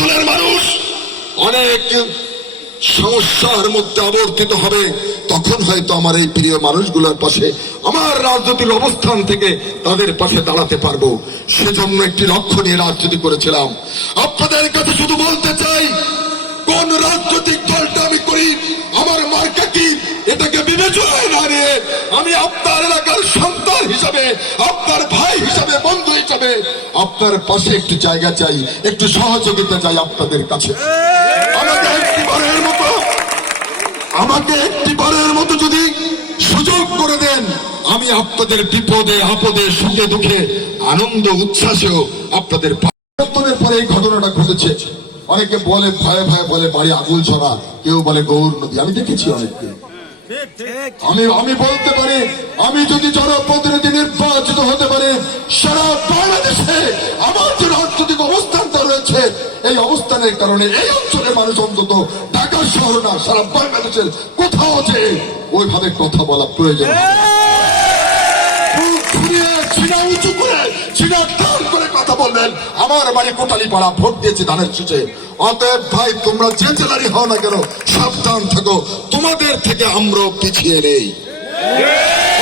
মানুষ অনেক সমস্যার মধ্যে আবর্তিত হবে, তখন হয়তো আমার এই প্রিয় মানুষগুলোর পাশে আমার রাজনৈতিক অবস্থান থেকে তাদের পাশে দাঁড়াতে পারবো। সেজন্য একটি লক্ষ্য নিয়ে রাজনীতি করেছিলাম। আপনাদের কাছে শুধু বলতে চাই, কোন রাজনৈতিক দলটা আমি করি, আমার মার্কা কি, এটাকে বিবেচনায় না নিয়ে আমি আপনার এলাকার সন্তান হিসাবে, আপনার ভাই হিসাবে, বন্ধু হিসাবে আপনার পাশে একটু জায়গা চাই, একটু সহযোগিতা চাই আপনাদের কাছে। আমাকে একটিবারের মতো যদি সুযোগ করে দেন, আমি আপনাদের বিপদে আপদে সুখে দুঃখে আনন্দ উচ্ছ্বাসেও আপনাদের পরিবর্তনের পরে এই ঘটনাটা ঘটেছে। অনেকে বলে ভয়ে ভয়ে বলে বাড়ি আগুল ছড়া, কেউ বলে গৌর নদী। আমি দেখেছি অনেককে। আমি বলতে পারি, আমি যদি জনপ্রতিনিধি নির্বাচিত হতে পারি, সারা বাংলাদেশে আমার যে রাজনৈতিক অবস্থানটা রয়েছে, এই অবস্থানের কারণে এই অঞ্চলের মানুষ অন্তত ঢাকা শহর না, সারা বাংলাদেশের কোথাও যে ওইভাবে কথা বলা প্রয়োজন। উঁচু করে কথা বলবেন, আমার বাড়ি কোটালীপাড়া, ভোট দিয়েছি ধানের শীষে। অতএব ভাই, তোমরা যে জেলারই হও না কেন, সাবধান থাকো, তোমাদের থেকে আমরাও পিছিয়ে নেই।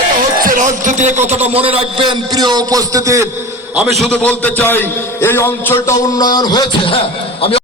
এটা হচ্ছে রাজনীতি, এই কথাটা মনে রাখবেন। প্রিয় উপস্থিতি, আমি শুধু বলতে চাই, এই অঞ্চলটা উন্নয়ন হয়েছে। হ্যাঁ, আমি